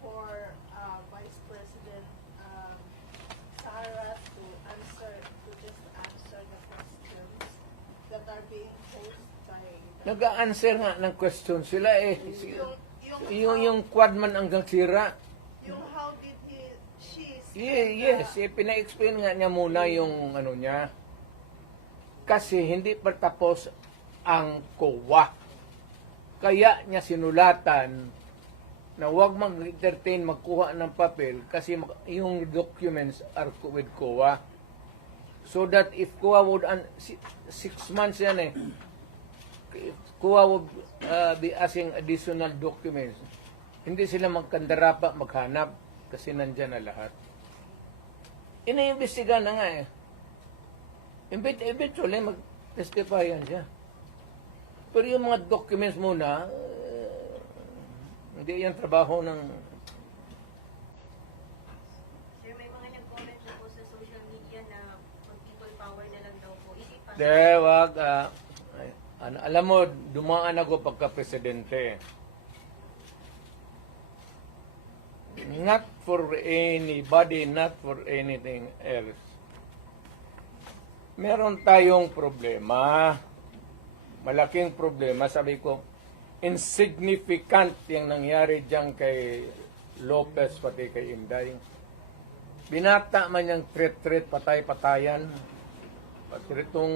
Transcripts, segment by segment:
for uh, Vice President um, Sara to answer, to just answer the questions that are being posed by the... Nag-a-answer nga ng question sila eh. Yung, yung, Yung, yung quadman hanggang sira. yung how did he, she Yeah, spend yes, the- eh, pina-explain nga niya muna yung ano niya. Kasi hindi pa tapos ang COA. Kaya niya sinulatan na huwag mag-entertain, magkuha ng papel kasi yung documents are with COA. So that if COA would, un- si- six months yan eh, if COA would uh, be asking additional documents, hindi sila magkandarapa maghanap kasi nandyan na lahat. Iniimbestiga na nga eh. Event- Eventually, mag-testify yan siya. Pero yung mga documents muna, hindi yan trabaho ng... Sir, may mga nag-comment na po sa social media na people power na lang daw po. Is it possible? De, wag, ay, ano, alam mo, dumaan ako pagka-presidente. Not for anybody, not for anything else. Meron tayong problema. Malaking problema. Sabi ko, insignificant yung nangyari dyan kay Lopez pati kay Inday. Binata man yung threat-threat, patay-patayan. Pati itong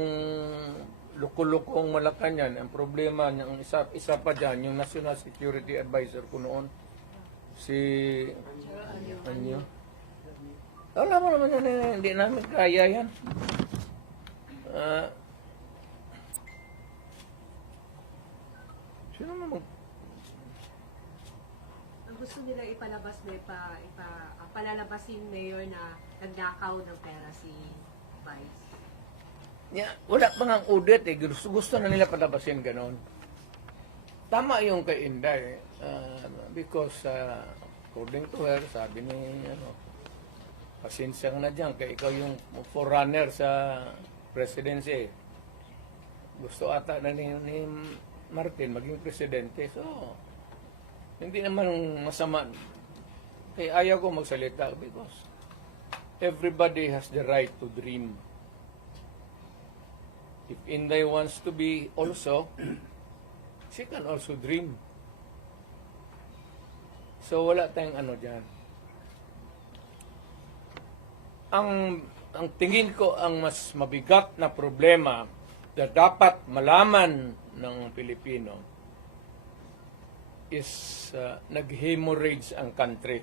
lukulukong Malacanang, ang problema ng isa, isa pa dyan, yung National Security Advisor ko noon, si Anyo. Alam mo naman yan, eh, hindi namin kaya yan. Ah, sino naman? Ang gusto nila ipalabas na ipa, ipa, ah, palalabasin mayor na nagnakaw ng pera si Vice. Yeah, wala pa nga audit eh. Gusto, gusto na nila palabasin ganon. Tama yung kay Inday. ah, because ah, according to her, sabi ni ano, pasensya na dyan. Kaya ikaw yung forerunner sa presidency. Gusto ata na ni, ni Martin maging presidente. So, hindi naman masama. Kaya ayaw ko magsalita because everybody has the right to dream. If Inday wants to be also, she can also dream. So wala tayong ano dyan. Ang, ang tingin ko ang mas mabigat na problema na dapat malaman ng Pilipino is uh, nag-hemorrhage ang country.